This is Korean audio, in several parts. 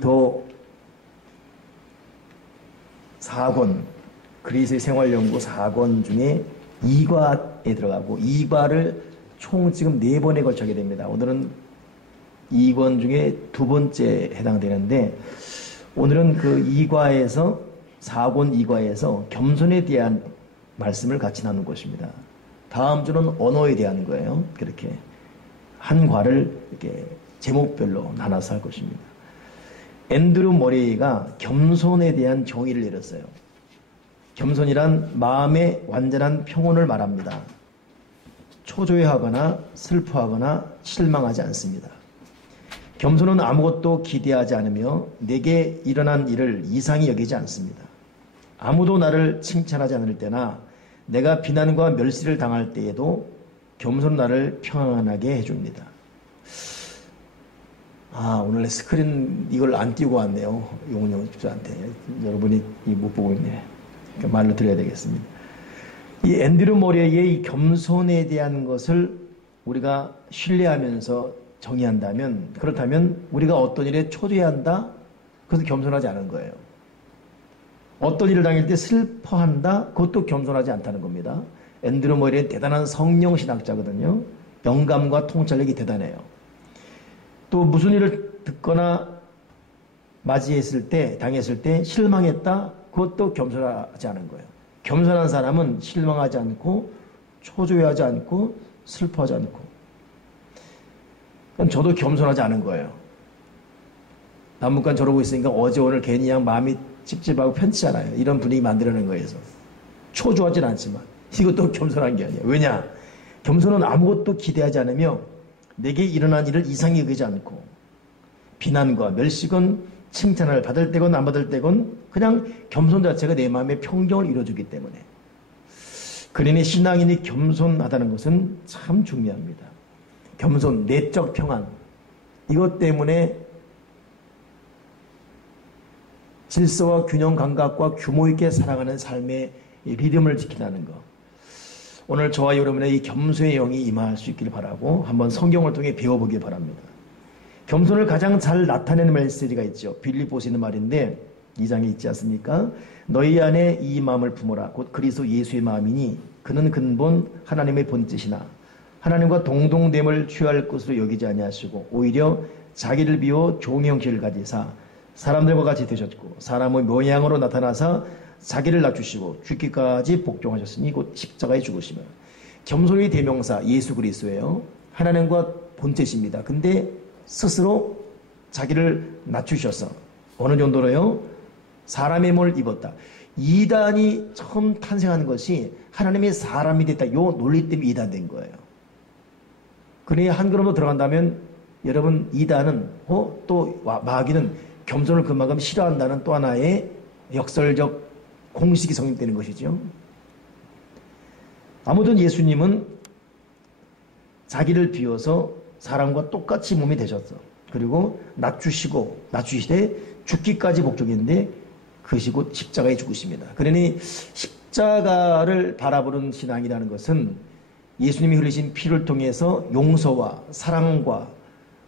더 4권, 그리스의 생활연구 4권 중에 2과에 들어가고 2과를 총 지금 4번에 걸쳐게 됩니다. 오늘은 2권 중에 2번째 해당되는데, 오늘은 그 2과에서 4권 2과에서 겸손에 대한 말씀을 같이 나눈 것입니다. 다음 주는 언어에 대한 거예요. 그렇게 한 과를 이렇게 제목별로 나눠서 할 것입니다. 앤드류 머레이가 겸손에 대한 정의를 내렸어요. 겸손이란 마음의 완전한 평온을 말합니다. 초조해하거나 슬퍼하거나 실망하지 않습니다. 겸손은 아무것도 기대하지 않으며 내게 일어난 일을 이상히 여기지 않습니다. 아무도 나를 칭찬하지 않을 때나 내가 비난과 멸시를 당할 때에도 겸손은 나를 평안하게 해줍니다. 오늘 스크린 이걸 안 띄우고 왔네요. 용훈 집사한테. 여러분이 못 보고 있네. 그러니까 말로 드려야 되겠습니다. 이 앤드류 머레이의 이 겸손에 대한 것을 우리가 신뢰하면서 정의한다면, 그렇다면 우리가 어떤 일에 초조해야 한다? 그것도 겸손하지 않은 거예요. 어떤 일을 당할 때 슬퍼한다? 그것도 겸손하지 않다는 겁니다. 앤드류 머레이는 대단한 성령신학자거든요. 영감과 통찰력이 대단해요. 또 무슨 일을 듣거나 맞이했을 때, 당했을 때 실망했다? 그것도 겸손하지 않은 거예요. 겸손한 사람은 실망하지 않고 초조해하지 않고 슬퍼하지 않고. 그럼 저도 겸손하지 않은 거예요. 남북한 저러고 있으니까 어제 오늘 괜히 그냥 마음이 찝찝하고 편치잖아요. 이런 분위기 만들어낸 거에서. 초조하진 않지만 이것도 겸손한 게 아니에요. 왜냐? 겸손은 아무것도 기대하지 않으며 내게 일어난 일을 이상히 여기지 않고 비난과 멸시건 칭찬을 받을 때건 안 받을 때건 그냥 겸손 자체가 내 마음의 평정을 이루어주기 때문에, 그러니 신앙인이 겸손하다는 것은 참 중요합니다. 겸손, 내적 평안, 이것 때문에 질서와 균형 감각과 규모 있게 살아가는 삶의 리듬을 지킨다는 것. 오늘 저와 여러분의 이 겸손의 영이 임할 수 있기를 바라고 한번 성경을 통해 배워보길 바랍니다. 겸손을 가장 잘 나타내는 메시지가 있죠. 빌립보서 있는 말인데 2장에 있지 않습니까? 너희 안에 이 마음을 품어라. 곧 그리스도 예수의 마음이니 그는 근본 하나님의 본뜻이나 하나님과 동등됨을 취할 것으로 여기지 아니하시고 오히려 자기를 비워 종의 형체를 가지사 사람들과 같이 되셨고 사람의 모양으로 나타나사 자기를 낮추시고 죽기까지 복종하셨으니 곧 십자가에 죽으시며. 겸손의 대명사 예수 그리스도예요. 하나님과 본체십니다. 근데 스스로 자기를 낮추셔서 어느 정도로요? 사람의 몸을 입었다. 이단이 처음 탄생한 것이 하나님의 사람이 됐다. 요 논리 때문에 이단된 거예요. 그러니 한 걸음 더 들어간다면 여러분, 이단은 또 마귀는 겸손을 그만큼 싫어한다는 또 하나의 역설적 공식이 성립되는 것이죠. 아무튼 예수님은 자기를 비워서 사람과 똑같이 몸이 되셨어. 그리고 낮추시되 죽기까지 복종했는데 그것이 곧 십자가에 죽으십니다. 그러니 십자가를 바라보는 신앙이라는 것은 예수님이 흘리신 피를 통해서 용서와 사랑과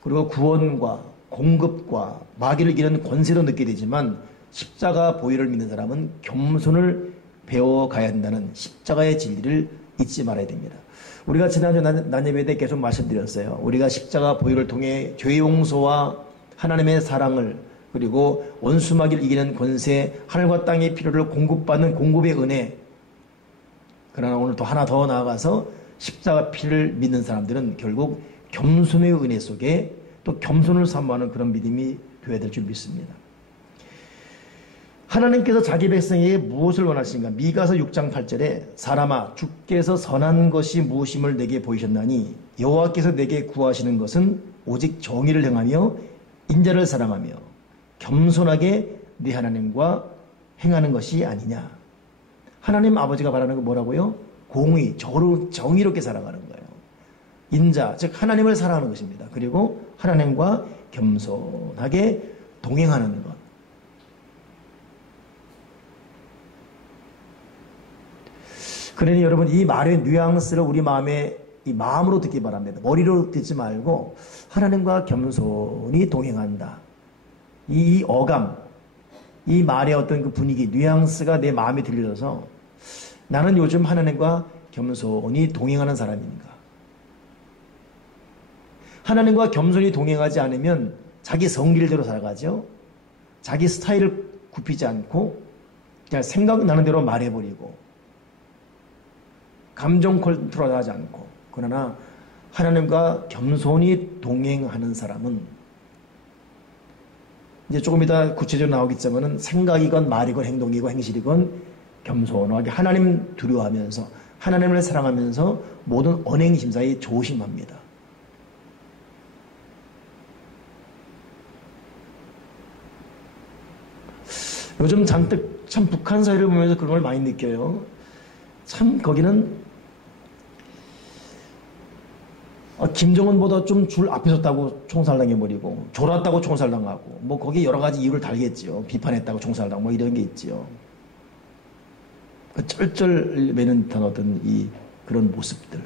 그리고 구원과 공급과 마귀를 이기는 권세도 느끼게 되지만, 십자가 보혈을 믿는 사람은 겸손을 배워가야 한다는 십자가의 진리를 잊지 말아야 됩니다. 우리가 지난주 난예배 때 계속 말씀드렸어요. 우리가 십자가 보혈을 통해 죄 용서와 하나님의 사랑을, 그리고 원수 마귀를 이기는 권세, 하늘과 땅의 필요를 공급받는 공급의 은혜. 그러나 오늘 또 하나 더 나아가서 십자가 피를 믿는 사람들은 결국 겸손의 은혜 속에 또 겸손을 사모하는 그런 믿음이 되어야 될 줄 믿습니다. 하나님께서 자기 백성에게 무엇을 원하시는가? 미가서 6장 8절에 사람아 주께서 선한 것이 무엇임을 내게 보이셨나니 여호와께서 내게 구하시는 것은 오직 정의를 행하며 인자를 사랑하며 겸손하게 네 하나님과 행하는 것이 아니냐. 하나님 아버지가 바라는 건 뭐라고요? 공의, 정의롭게 살아가는 거예요. 인자, 즉 하나님을 사랑하는 것입니다. 그리고 하나님과 겸손하게 동행하는 것. 그러니 여러분, 이 말의 뉘앙스를 우리 마음으로 듣기 바랍니다. 머리로 듣지 말고 하나님과 겸손히 동행한다. 이 어감, 이 말의 어떤 그 분위기, 뉘앙스가 내 마음에 들려서 나는 요즘 하나님과 겸손히 동행하는 사람인가? 하나님과 겸손히 동행하지 않으면 자기 성질대로 살아가죠. 자기 스타일을 굽히지 않고 그냥 생각나는 대로 말해버리고 감정 컨트롤하지 않고. 그러나 하나님과 겸손히 동행하는 사람은 이제 조금 이따 구체적으로 나오겠지만은 생각이건 말이건 행동이건 행실이건 겸손하게 하나님 두려워하면서 하나님을 사랑하면서 모든 언행 심사에 조심합니다. 요즘 잔뜩 참 북한 사회를 보면서 그런 걸 많이 느껴요. 참 거기는 김정은보다 좀 줄 앞에 섰다고 총살당해버리고 졸았다고 총살당하고 뭐 거기에 여러 가지 이유를 달겠지요. 비판했다고 총살당 뭐 이런 게 있지요. 그 쩔쩔 매는 듯한 어떤 그런 모습들.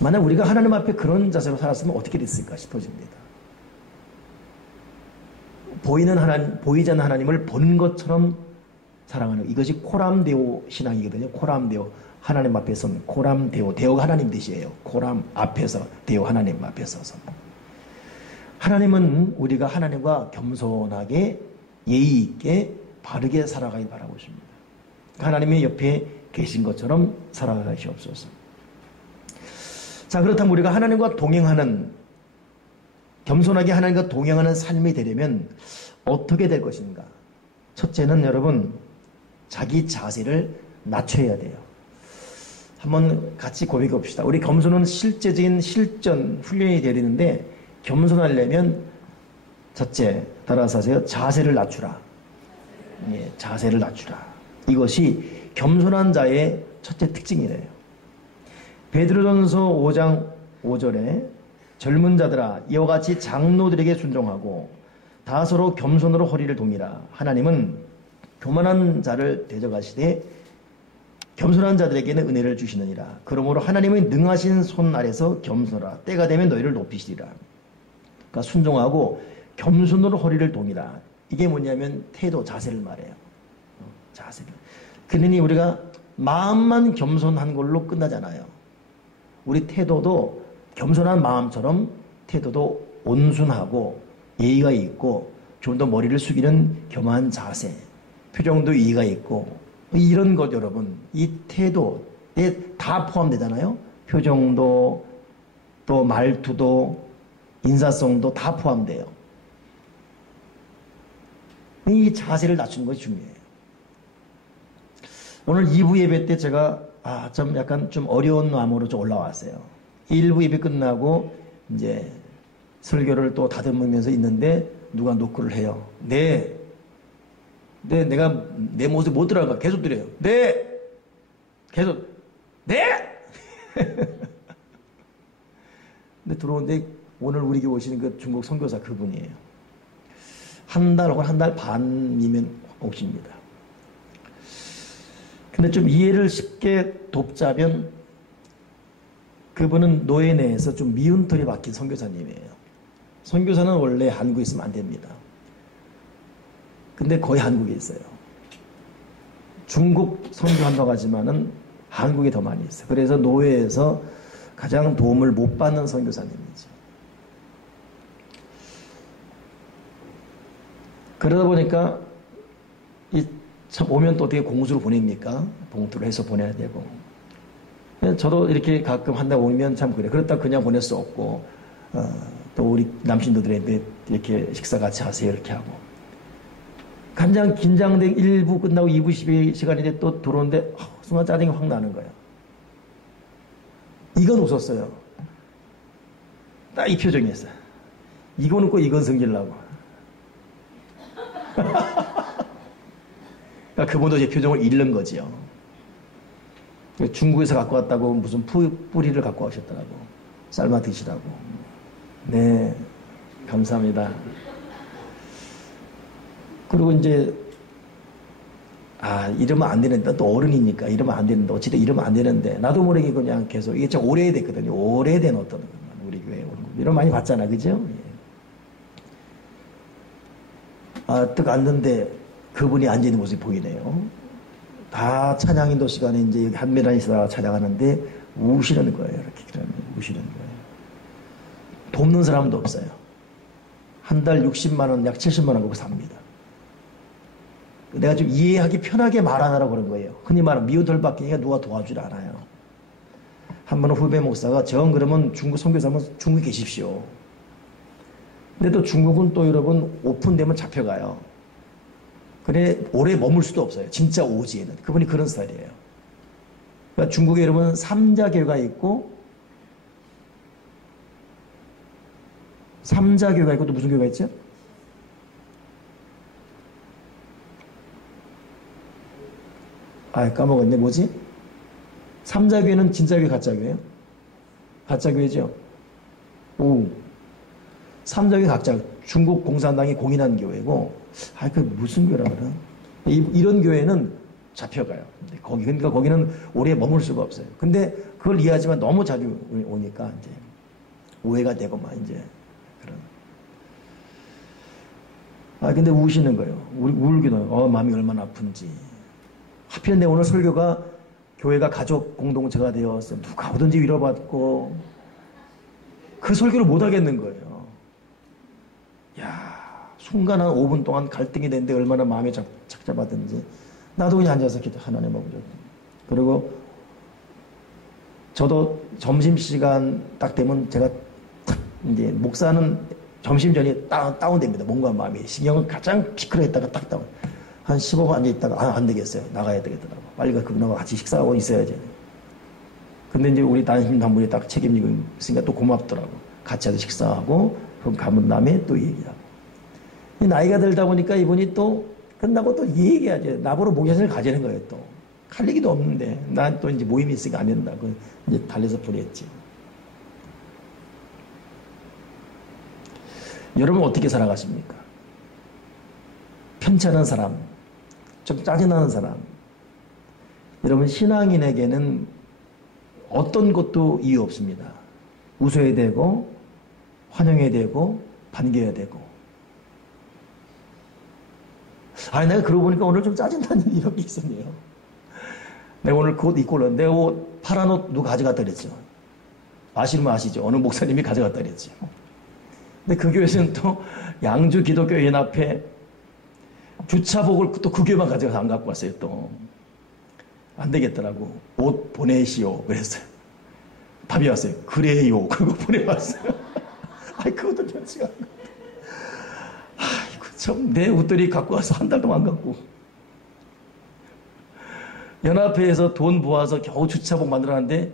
만약 우리가 하나님 앞에 그런 자세로 살았으면 어떻게 됐을까 싶어집니다. 보이지 않는 하나님을 본 것처럼 사랑하는 이것이 코람데오 신앙이거든요. 코람데오. 하나님 앞에 선 코람데오. 데오가 하나님 뜻이에요. 코람 앞에서 데오 하나님 앞에 서서. 하나님은 우리가 하나님과 겸손하게 예의 있게 바르게 살아가길 바라고 있습니다. 하나님의 옆에 계신 것처럼 살아가시옵소서. 자, 그렇다면 우리가 하나님과 동행하는 겸손하게 하나님과 동행하는 삶이 되려면 어떻게 될 것인가? 첫째는 여러분 자기 자세를 낮춰야 돼요. 한번 같이 고백해 봅시다. 우리 겸손은 실제적인 실전 훈련이 되야 되는데 겸손하려면 첫째 따라서 하세요. 자세를 낮추라. 예, 자세를 낮추라. 이것이 겸손한 자의 첫째 특징이래요. 베드로전서 5장 5절에 젊은 자들아 이와 같이 장로들에게 순종하고 다 서로 겸손으로 허리를 동이라. 하나님은 교만한 자를 대적하시되 겸손한 자들에게는 은혜를 주시느니라. 그러므로 하나님의 능하신 손 아래서 겸손하라. 때가 되면 너희를 높이시리라. 그러니까 순종하고 겸손으로 허리를 동이라. 이게 뭐냐면 태도, 자세를 말해요. 자세를. 그러니 우리가 마음만 겸손한 걸로 끝나잖아요. 우리 태도도 겸손한 마음처럼 태도도 온순하고 예의가 있고 좀 더 머리를 숙이는 겸한 자세, 표정도 예의가 있고 이런 것 여러분, 이 태도에 다 포함되잖아요. 표정도 또 말투도 인사성도 다 포함돼요. 이 자세를 낮추는 것이 중요해요. 오늘 2부 예배 때 제가 좀 약간 좀 어려운 마음으로 좀 올라왔어요. 1부 예배 끝나고 이제 설교를 또 다듬으면서 있는데 누가 노크를 해요. 네, 내가 내 모습 못 들어가 계속 드려요. 네, 계속 네. 근데 들어오는데 오늘 우리 교회 오시는 그 중국 선교사 그분이에요. 한 달 혹은 한 달 반이면 오십니다. 근데 좀 이해를 쉽게 돕자면 그분은 노예 내에서 좀 미운 털이 박힌 선교사님이에요. 선교사는 원래 한국에 있으면 안 됩니다. 근데 거의 한국에 있어요. 중국 선교한다고 하지만은 한국에 더 많이 있어요. 그래서 노예에서 가장 도움을 못 받는 선교사님이죠. 그러다 보니까 참 오면 또 어떻게 공수로 보냅니까? 봉투를 해서 보내야 되고. 저도 이렇게 가끔 한다고 오면 참 그래. 그렇다 그냥 보낼 수 없고 또 우리 남신도들한테 이렇게 식사 같이 하세요 이렇게 하고. 가장 긴장된 1부 끝나고 2부 12시간인데 또 들어오는데 순간 짜증이 확 나는 거예요. 이건 웃었어요. 딱 이 표정이었어요. 이건 웃고 이건 성질나고. 그러니까 그분도 제 표정을 잃는 거지요. 중국에서 갖고 왔다고 무슨 뿌리를 갖고 오셨더라고. 삶아 드시라고. 네, 감사합니다. 그리고 이제 이러면 안 되는데 또 어른이니까 이러면 안 되는데 어쨌든 이러면 안 되는데 나도 모르게 그냥 계속 이게 참 오래됐거든요. 오래된 어떤 우리 교회 이런 많이 봤잖아, 그죠? 예. 딱 앉는데 그분이 앉아있는 모습이 보이네요. 다 찬양인도 시간에 이제 여기 한메달 있다가 찬양하는데 우시는 거예요. 이렇게 그러면 우시는 거예요. 돕는 사람도 없어요. 한 달 60만 원, 약 70만 원 갖고 삽니다. 내가 좀 이해하기 편하게 말하느라고 그런 거예요. 흔히 말하는 미우덜박기니까 누가 도와주지 않아요. 한 번은 후배 목사가 정 그러면 중국 선교사 한번 중국에 계십시오. 근데 또 중국은 또 여러분 오픈되면 잡혀가요. 그래 오래 머물 수도 없어요. 진짜 오지에는. 그분이 그런 스타일이에요. 그러니까 중국에 여러분 삼자교가 있고 삼자교가 있고 또 무슨 교가 있죠? 까먹었네. 뭐지? 삼자교회는 진짜교회 가짜교회예요? 가짜교회죠? 오. 삼자교회 각자 중국 공산당이 공인한 교회고 그 무슨 교회라 그러나? 이런 교회는 잡혀가요. 그러니까 거기는 오래 머물 수가 없어요. 근데 그걸 이해하지만 너무 자주 오니까 이제 오해가 되고 막 이제 그런. 근데 우시는 거예요. 울기도 마음이 얼마나 아픈지. 하필 내 오늘 설교가 교회가 가족 공동체가 되어서 누가 오든지 위로받고 그 설교를 못 하겠는 거예요. 순간 한 5분 동안 갈등이 됐는데 얼마나 마음이 착잡하든지 나도 그냥 앉아서 기도 하나님하고 그리고 저도 점심시간 딱 되면 제가 이제 목사는 점심 전에 다운됩니다. 몸과 마음이 신경을 가장 피크로했다가 딱 다운. 한 15분 앉아있다가 안 되겠어요. 나가야 되겠더라고. 빨리 그분하고 같이 식사하고 있어야지. 근데 이제 우리 단임 단분이 딱 책임지고 있으니까 또 고맙더라고. 같이 해서 식사하고 그럼 가면 다음에 또 얘기하고. 나이가 들다 보니까 이분이 또 끝나고 또 얘기하죠. 나보러 목욕을 가지는 거예요. 또 할 얘기도 없는데 난 또 이제 모임이 있으니까 안 된다고 이제 달래서 보냈지. 여러분 어떻게 살아가십니까? 편찮은 사람, 좀 짜증나는 사람. 여러분 신앙인에게는 어떤 것도 이유 없습니다. 웃어야 되고 환영해야 되고 반겨야 되고. 내가 그러고 보니까 오늘 좀 짜증나는 일이 이런 게 있었네요. 내가 오늘 그 옷 입고 올랐는데 내 옷 파란 옷 누가 가져갔다 그랬죠. 아시면 아시죠. 어느 목사님이 가져갔다 그랬죠. 근데 그 교회에서는 또 양주 기독교 연합회 주차복을 또 그 교회만 가져가서 안 갖고 왔어요. 또 안 되겠더라고. 옷 보내시오 그랬어요. 답이 왔어요. 그래요. 그리고 보내왔어요. 그것도 편치가 않고. 참 내 옷들이 갖고 와서 한 달 동안 안 갖고. 연합회에서 돈 모아서 겨우 주차복 만들었는데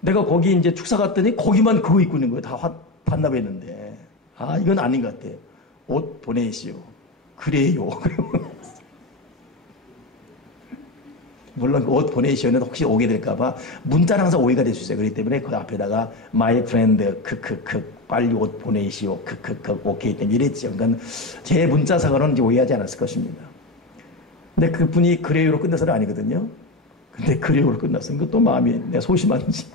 내가 거기 이제 축사 갔더니 거기만 그거 입고 있는 거예요. 다 반납했는데. 이건 아닌 것 같아. 옷 보내시오. 그래요. 물론 옷 보내시오는 혹시 오게 될까봐 문자는 항상 오해가 될 수 있어요. 그렇기 때문에 그 앞에다가 my friend 빨리 옷 보내시오. 오케이 이랬죠. 그러니까 제 문자상으로는 이제 오해하지 않았을 것입니다. 근데 그분이 그래요로 끝나서는 아니거든요. 근데 그래요로 끝났으니까 또 마음이 내가 소심한지.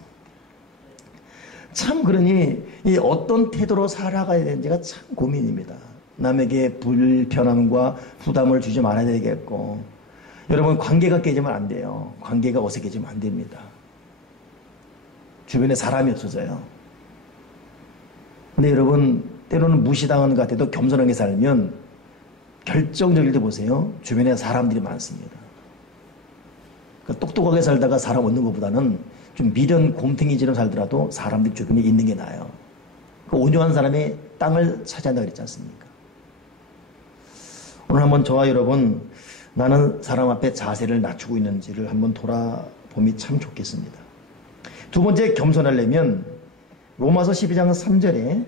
참 그러니 이 어떤 태도로 살아가야 되는지가 참 고민입니다. 남에게 불편함과 부담을 주지 말아야 되겠고 여러분 관계가 깨지면 안 돼요. 관계가 어색해지면 안 됩니다. 주변에 사람이 없어져요. 근데 여러분 때로는 무시당하는 것 같아도 겸손하게 살면 결정적일 때 보세요. 주변에 사람들이 많습니다. 그러니까 똑똑하게 살다가 사람 얻는 것보다는 좀 미련 곰탱이처럼 살더라도 사람들이 주변에 있는 게 나아요. 그 온유한 사람이 땅을 차지한다고 그랬지 않습니까? 오늘 한번 저와 여러분 나는 사람 앞에 자세를 낮추고 있는지를 한번 돌아보면 참 좋겠습니다. 두 번째 겸손하려면 로마서 12장 3절에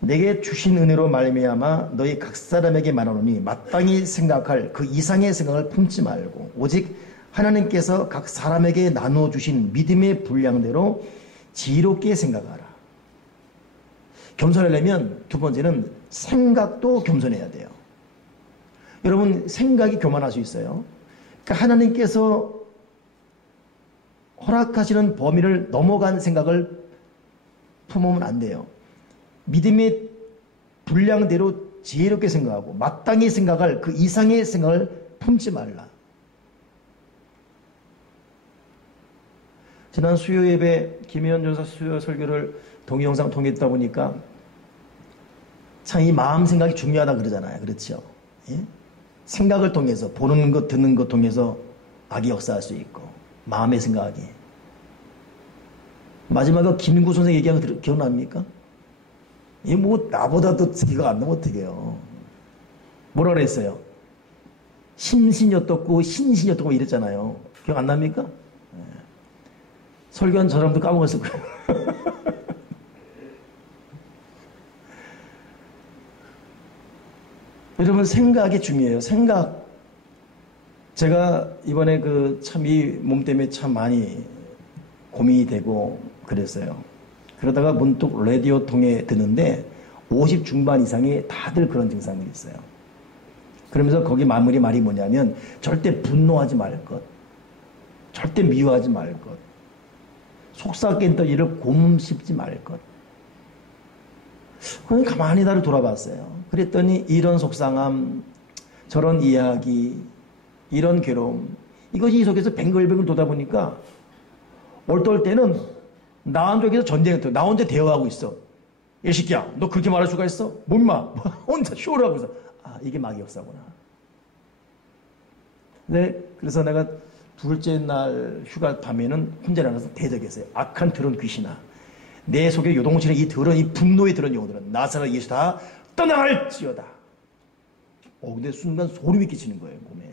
내게 주신 은혜로 말미암아 너희 각 사람에게 말하노니 마땅히 생각할 그 이상의 생각을 품지 말고 오직 하나님께서 각 사람에게 나눠주신 믿음의 분량대로 지혜롭게 생각하라. 겸손하려면 두 번째는 생각도 겸손해야 돼요. 여러분 생각이 교만할 수 있어요. 그러니까 하나님께서 허락하시는 범위를 넘어간 생각을 품으면 안 돼요. 믿음의 분량대로 지혜롭게 생각하고 마땅히 생각할 그 이상의 생각을 품지 말라. 지난 수요 예배 김혜연 전사 수요 설교를 동영상 통해 듣다 보니까 참 이 마음 생각이 중요하다 그러잖아요. 그렇죠? 예? 생각을 통해서 보는 것 듣는 것 통해서 악이 역사할 수 있고 마음의 생각이. 마지막에 김구 선생 얘기한 거 기억납니까? 이 뭐 나보다도 기가 안 나면 어떡해요. 뭐라 그랬어요? 심신이 어떻고 신신이 어떻고 이랬잖아요. 기억 안 납니까? 네. 설교한 저 사람도 까먹었을 거예요. 여러분 생각이 중요해요. 생각. 제가 이번에 참 이 몸 때문에 참 많이 고민이 되고 그랬어요. 그러다가 문득 라디오 통해 듣는데 50 중반 이상이 다들 그런 증상들이 있어요. 그러면서 거기 마무리 말이 뭐냐면 절대 분노하지 말 것. 절대 미워하지 말 것. 속삭였던 일을 곰씹지 말 것. 그냥 가만히 나를 돌아봤어요. 그랬더니 이런 속상함, 저런 이야기, 이런 괴로움, 이것이 이 속에서 뱅글뱅글 돌다 보니까 어떨 때는 나 혼자서 전쟁을 나 혼자 대화하고 있어. 이 새끼야, 너 그렇게 말할 수가 있어? 뭐 임마? 혼자 쇼를 하고 있어. 아, 이게 마귀 역사구나. 네, 그래서 내가 둘째 날 휴가 밤에는 혼자 나가서 대적했어요. 악한 더러운 귀신아, 내 속에 요동치는 이 더러운 이 분노의 더러운 영혼들은 나사렛 예수 다 떠나갈지어다. 근데 순간 소름이 끼치는 거예요, 몸에.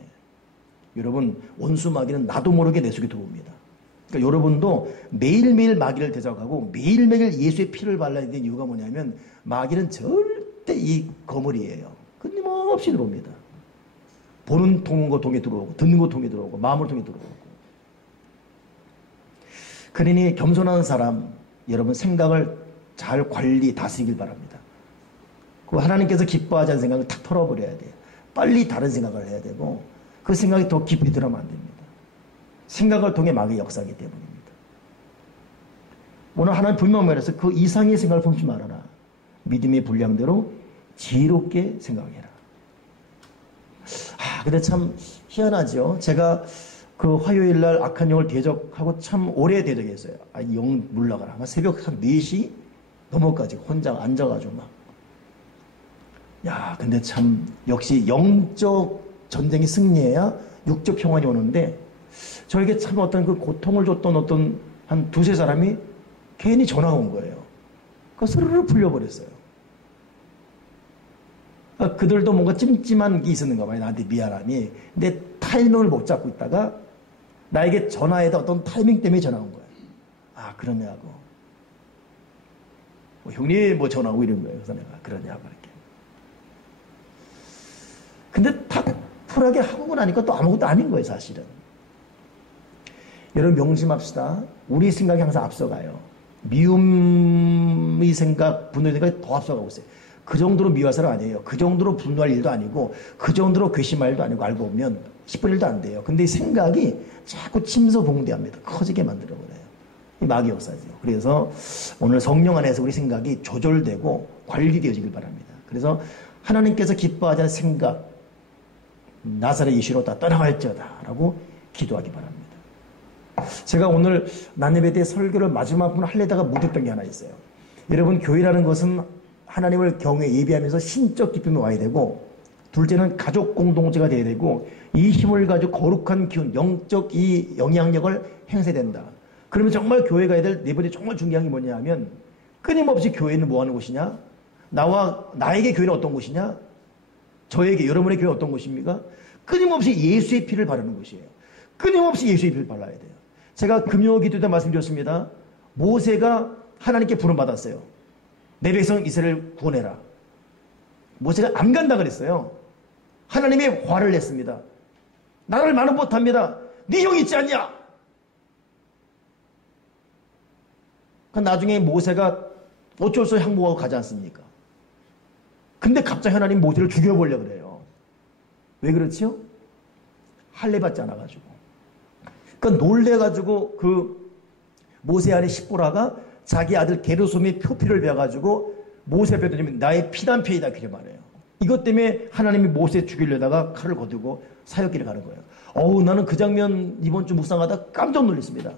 여러분, 원수 마귀는 나도 모르게 내 속에 들어옵니다. 그러니까 여러분도 매일매일 마귀를 대적하고 매일매일 예수의 피를 발라야 되는 이유가 뭐냐면 마귀는 절대 이 거물이에요. 끊임없이 들어옵니다. 보는 거 통해 들어오고 듣는 거 통해 들어오고 마음을 통해 들어오고. 그러니 겸손한 사람, 여러분 생각을 잘 관리 다스리길 바랍니다. 그 하나님께서 기뻐하지 않는 생각을 탁 털어버려야 돼요. 빨리 다른 생각을 해야 되고 그 생각이 더 깊이 들어가면 안 됩니다. 생각을 통해 마귀의 역사이기 때문입니다. 오늘 하나님 분명히 말해서 그 이상의 생각을 품지 말아라. 믿음의 분량대로 지혜롭게 생각해라. 근데 참 희한하죠. 제가 그 화요일 날 악한 영을 대적하고 참 오래 대적했어요. 영 물러가라. 새벽 한 4시 넘어까지 혼자 앉아가지고 막. 근데 참 역시 영적 전쟁이 승리해야 육적 평안이 오는데 저에게 참 어떤 그 고통을 줬던 어떤 한 두세 사람이 괜히 전화 온 거예요. 그 스르르 풀려버렸어요. 그들도 뭔가 찜찜한 게 있었는가 봐요. 나한테 미안함이. 근데 타이밍을 못 잡고 있다가 나에게 전화해도 어떤 타이밍 때문에 전화 온 거예요. 그러냐고. 형님 뭐 전화 오고 이런 거예요. 그래서 내가 그러냐고 이렇게. 근데 탁 쿨하게 하고 나니까 또 아무것도 아닌 거예요, 사실은. 여러분 명심합시다. 우리 생각이 항상 앞서가요. 미움의 생각, 분노의 생각이 더 앞서가고 있어요. 그 정도로 미워할 사람 아니에요. 그 정도로 분노할 일도 아니고 그 정도로 괘씸할 일도 아니고 알고 보면 10분 1도 안 돼요. 근데 이 생각이 자꾸 침소봉대합니다. 커지게 만들어버려요. 이 마귀 역사죠. 그래서 오늘 성령 안에서 우리 생각이 조절되고 관리되어지길 바랍니다. 그래서 하나님께서 기뻐하지 않는 생각, 나사렛 예수로 다 떠나갈지어다 라고 기도하기 바랍니다. 제가 오늘 난예배 때 설교를 마지막 부분 하려다가 못했던 게 하나 있어요. 여러분, 교회라는 것은 하나님을 경외 예비하면서 신적 기쁨이 와야 되고, 둘째는 가족 공동체가 돼야 되고, 이 힘을 가지고 거룩한 기운, 영적 이 영향력을 행사해야 된다. 그러면 정말 교회가 해야 될 네 번째 정말 중요한 게 뭐냐 하면, 끊임없이 교회는 뭐 하는 곳이냐? 나에게 교회는 어떤 곳이냐? 저에게, 여러분의 교회는 어떤 곳입니까? 끊임없이 예수의 피를 바르는 곳이에요. 끊임없이 예수의 피를 발라야 돼요. 제가 금요 기도 때 말씀드렸습니다. 모세가 하나님께 부름받았어요. 내 백성 이스라엘을 구원해라. 모세가 안 간다 그랬어요. 하나님이 화를 냈습니다. 나를 말은 못합니다. 네 형 있지 않냐? 나중에 모세가 어쩔 수 없이 항복하고 가지 않습니까? 근데 갑자기 하나님 모세를 죽여보려고 그래요. 왜 그렇지요? 할례 받지 않아가지고. 그러니까 놀래가지고 그 모세 아내 십보라가 자기 아들 게르솜의 표피를 베어가지고 모세 앞에 던지면 나의 피난패이다 그렇게 말해요. 이것 때문에 하나님이 모세 죽이려다가 칼을 거두고 사역길을 가는 거예요. 나는 그 장면 이번 주 묵상하다 깜짝 놀랐습니다.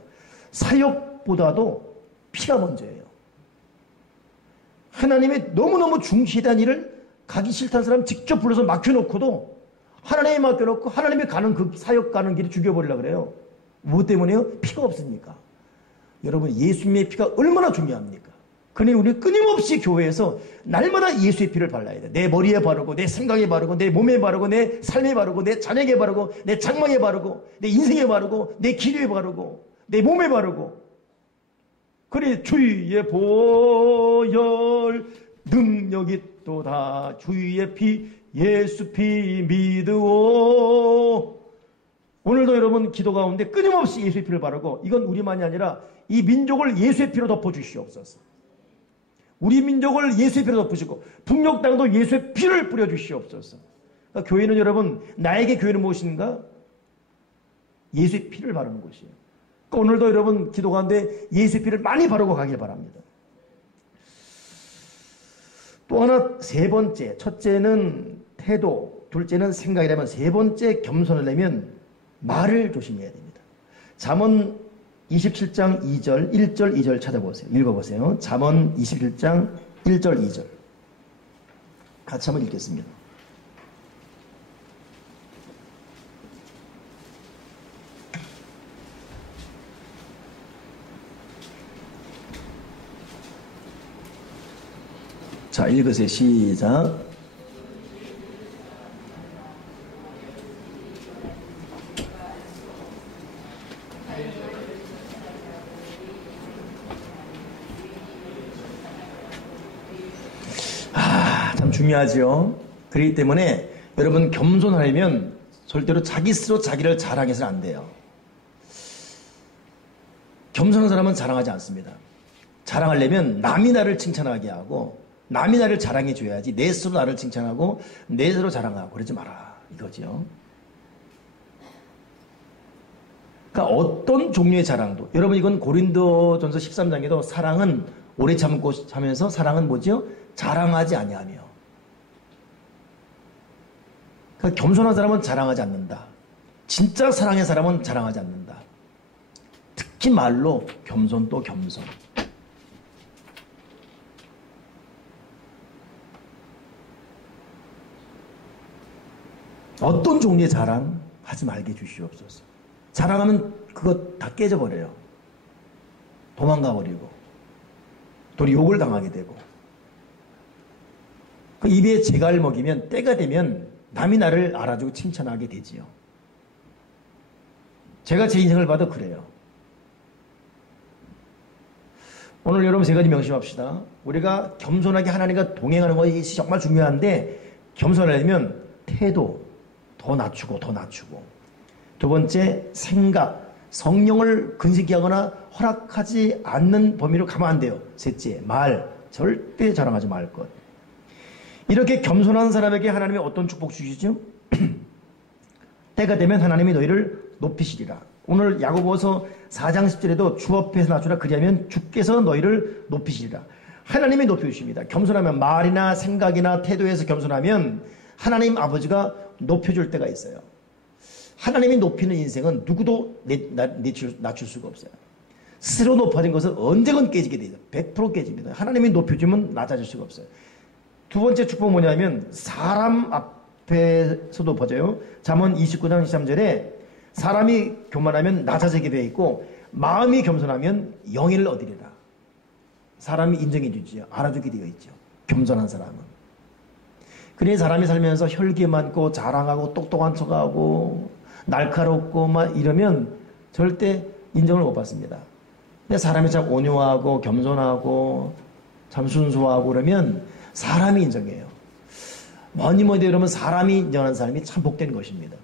사역보다도 피가 먼저예요. 하나님의 너무너무 중시한 일을 가기 싫다는 사람 직접 불러서 맡겨놓고도 하나님이 맡겨놓고 하나님이 가는 그 사역 가는 길을 죽여버리려고 그래요. 무엇 때문에요? 피가 없으니까. 여러분, 예수님의 피가 얼마나 중요합니까? 그러니 우리는 끊임없이 교회에서 날마다 예수의 피를 발라야 돼. 내 머리에 바르고 내 생각에 바르고 내 몸에 바르고 내 삶에 바르고 내 자녀에게 바르고 내 장막에 바르고 내 인생에 바르고 내 기도에 바르고 내 몸에 바르고. 그래 주의 보혈 능력이 또다 주의 피 예수 피 믿으오. 오늘도 여러분 기도 가운데 끊임없이 예수의 피를 바르고, 이건 우리만이 아니라 이 민족을 예수의 피로 덮어주시옵소서. 우리 민족을 예수의 피로 덮으시고 북녘 땅도 예수의 피를 뿌려주시옵소서. 그러니까 교회는 여러분, 나에게 교회는 무엇인가? 예수의 피를 바르는 곳이에요. 그러니까 오늘도 여러분 기도 가운데 예수의 피를 많이 바르고 가길 바랍니다. 또 하나, 세 번째, 첫째는 태도, 둘째는 생각이라면 세 번째 겸손하려면 말을 조심해야 됩니다. 잠언 27장 2절, 1절, 2절 찾아보세요. 읽어보세요. 잠언 27장 1절, 2절. 같이 한번 읽겠습니다. 자, 읽으세요. 시작. 참 중요하죠. 그렇기 때문에 여러분, 겸손하려면 절대로 자기 스스로 자기를 자랑해서는 안 돼요. 겸손한 사람은 자랑하지 않습니다. 자랑하려면 남이 나를 칭찬하게 하고 남이 나를 자랑해 줘야지, 내 스스로 나를 칭찬하고 내 스스로 자랑하고 그러지 마라, 이거죠. 그러니까 어떤 종류의 자랑도, 여러분 이건 고린도전서 13장에도 사랑은 오래 참고 하면서 사랑은 뭐죠? 자랑하지 아니하며. 그러니까 겸손한 사람은 자랑하지 않는다. 진짜 사랑의 사람은 자랑하지 않는다. 특히 말로 겸손 또 겸손. 어떤 종류의 자랑 하지 말게 해주시옵소서. 자랑하면 그거 다 깨져버려요. 도망가버리고 또 욕을 당하게 되고, 그 입에 재갈 먹이면 때가 되면 남이 나를 알아주고 칭찬하게 되지요. 제가 제 인생을 봐도 그래요. 오늘 여러분 세 가지 명심합시다. 우리가 겸손하게 하나님과 동행하는 것이 정말 중요한데, 겸손하려면 태도 더 낮추고 더 낮추고, 두 번째 생각, 성령을 근심케 하거나 허락하지 않는 범위로 가면 안 돼요. 셋째 말, 절대 자랑하지 말 것. 이렇게 겸손한 사람에게 하나님이 어떤 축복 주시죠? 때가 되면 하나님이 너희를 높이시리라. 오늘 야고보서 4장 10절에도 주 앞에서 낮추라, 그리하면 주께서 너희를 높이시리라. 하나님이 높여주십니다. 겸손하면, 말이나 생각이나 태도에서 겸손하면 하나님 아버지가 높여줄 때가 있어요. 하나님이 높이는 인생은 누구도 낮출 수가 없어요. 스스로 높아진 것은 언제건 깨지게 돼요. 100% 깨집니다. 하나님이 높여주면 낮아질 수가 없어요. 두 번째 축복은 뭐냐면 사람 앞에서 높아져요. 잠언 29장 23절에 사람이 교만하면 낮아지게 되어 있고 마음이 겸손하면 영예를 얻으리라. 사람이 인정해 주지요. 알아주게 되어 있죠. 겸손한 사람은. 그러니 사람이 살면서 혈기 많고 자랑하고 똑똑한 척하고 날카롭고 막 이러면 절대 인정을 못 받습니다. 근데 사람이 참 온유하고 겸손하고 참 순수하고 그러면 사람이 인정해요. 뭐니 뭐니 여러분, 사람이 인정하는 사람이 참 복된 것입니다.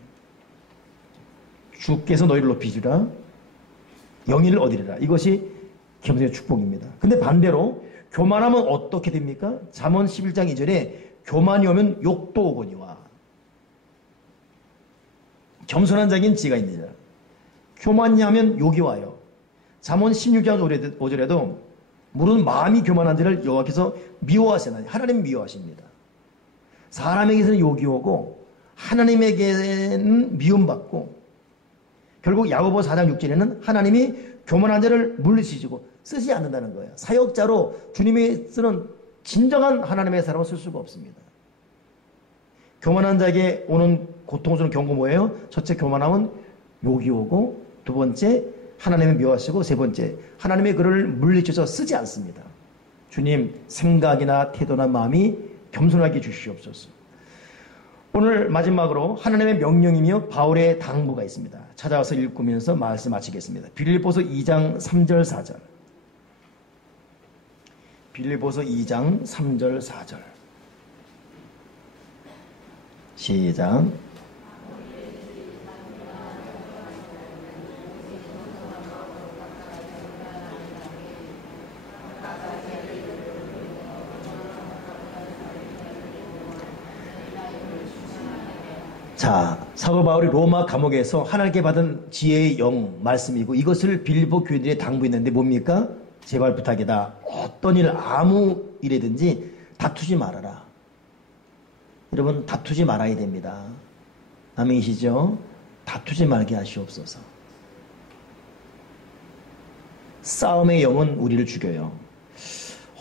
주께서 너희를 높이시라, 영예를 얻으리라. 이것이 겸손의 축복입니다. 근데 반대로 교만하면 어떻게 됩니까? 잠언 11장 2절에 교만이 오면 욕도 오거니와. 겸손한 자에겐 지혜가 있느니라. 교만이 하면 욕이 와요. 잠언 16장 5절에도 물은 마음이 교만한 자를 여호와께서 미워하시나니, 하나님 미워하십니다. 사람에게서는 욕이 오고 하나님에게는 미움받고 결국 야고보 4장 6절에는 하나님이 교만한 자를 물리치시고 쓰지 않는다는 거예요. 사역자로 주님이 쓰는 진정한 하나님의 사람을 쓸 수가 없습니다. 교만한 자에게 오는 고통스러운 경고 뭐예요? 첫째, 교만하면 욕이 오고, 두 번째, 하나님을 미워하시고, 세 번째, 하나님의 그를 물리쳐서 쓰지 않습니다. 주님, 생각이나 태도나 마음이 겸손하게 주시옵소서. 오늘 마지막으로 하나님의 명령이며 바울의 당부가 있습니다. 찾아와서 읽으면서 말씀 마치겠습니다. 빌립보서 2장 3절 4절. 빌립보서 2장 3절 4절. 시작. 자, 사도 바울이 로마 감옥에서 하나님께 받은 지혜의 영 말씀이고 이것을 빌립보 교인들에 당부했는데 뭡니까? 제발 부탁이다. 어떤 일, 아무 일이든지 다투지 말아라. 여러분, 다투지 말아야 됩니다. 아멘이시죠? 다투지 말게 하시옵소서. 싸움의 영은 우리를 죽여요.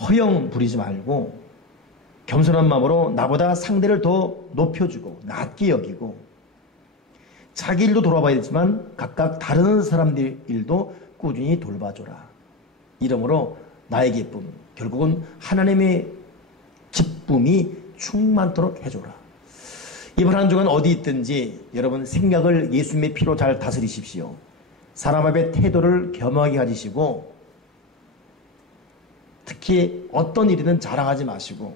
허영 부리지 말고 겸손한 마음으로 나보다 상대를 더 높여주고 낮게 여기고 자기 일도 돌아봐야 되지만 각각 다른 사람들 일도 꾸준히 돌봐줘라. 이러므로 나의 기쁨, 결국은 하나님의 기쁨이 충만토록 해줘라. 이번 한 주간 어디 있든지 여러분 생각을 예수님의 피로 잘 다스리십시오. 사람 앞에 태도를 겸허하게 가지시고 특히 어떤 일이든 자랑하지 마시고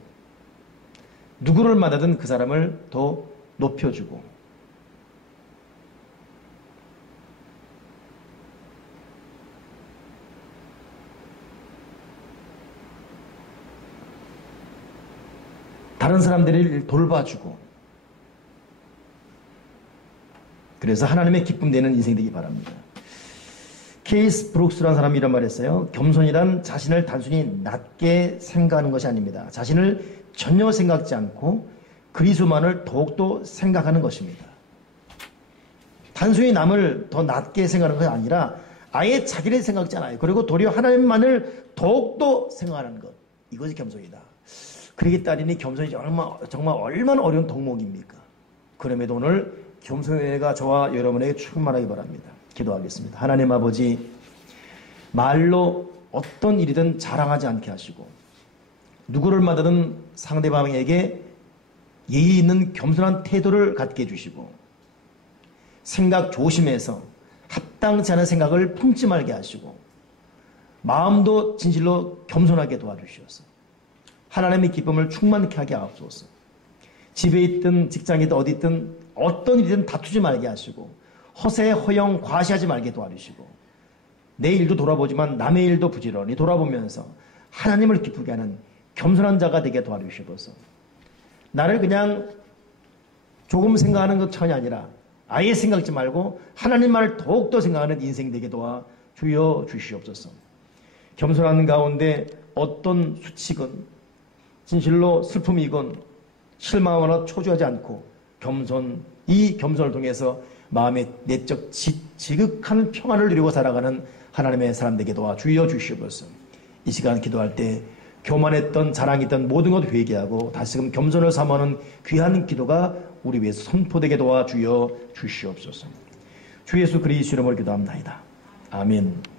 누구를 만나든 그 사람을 더 높여주고 다른 사람들을 돌봐주고 그래서 하나님의 기쁨 되는 인생 되기 바랍니다. 케이스 브룩스라는 사람이 이런 말을 했어요. 겸손이란 자신을 단순히 낮게 생각하는 것이 아닙니다. 자신을 전혀 생각지 않고 그리스도만을 더욱더 생각하는 것입니다. 단순히 남을 더 낮게 생각하는 것이 아니라 아예 자기를 생각지 않아요. 그리고 도리어 하나님만을 더욱더 생각하는 것. 이것이 겸손이다. 그러기 따르니 겸손이 정말 얼마나 어려운 덕목입니까? 그럼에도 오늘 겸손의 은혜가 저와 여러분에게 충만하기 바랍니다. 기도하겠습니다. 하나님 아버지, 말로 어떤 일이든 자랑하지 않게 하시고 누구를 만나든 상대방에게 예의 있는 겸손한 태도를 갖게 해주시고 생각 조심해서 합당치 않은 생각을 품지 말게 하시고 마음도 진실로 겸손하게 도와주시옵소서. 하나님의 기쁨을 충만케 하게 하옵소서. 집에 있든 직장이든 어디 있든 어떤 일이든 다투지 말게 하시고 허세, 허영, 과시하지 말게 도와주시고 내 일도 돌아보지만 남의 일도 부지런히 돌아보면서 하나님을 기쁘게 하는 겸손한 자가 되게 도와주시옵소서. 나를 그냥 조금 생각하는 것 차원이 아니라 아예 생각지 말고 하나님만을 더욱더 생각하는 인생 되게 도와 주여 주시옵소서. 겸손한 가운데 어떤 수칙은 진실로 슬픔이건 실망하거나 초조하지 않고 이 겸손을 통해서 마음의 내적 지극한 평안을 누리고 살아가는 하나님의 사람 되게 도와 주여 주시옵소서. 이 시간 기도할 때 교만했던 자랑했던 모든 것 회개하고 다시금 겸손을 삼아는 귀한 기도가 우리 위해서 선포되게 도와 주여 주시옵소서. 주 예수 그리스도 이름으로 기도합나이다. 아멘.